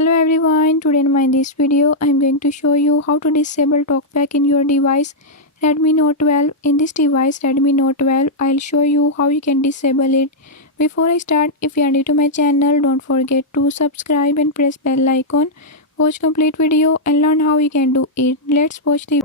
Hello everyone, today in this video I am going to show you how to disable Talkback in your device Redmi Note 12. In this device Redmi Note 12, I'll show you how you can disable it. Before I start, if you are new to my channel, don't forget to subscribe and press bell icon. Watch complete video and learn how you can do it. Let's watch the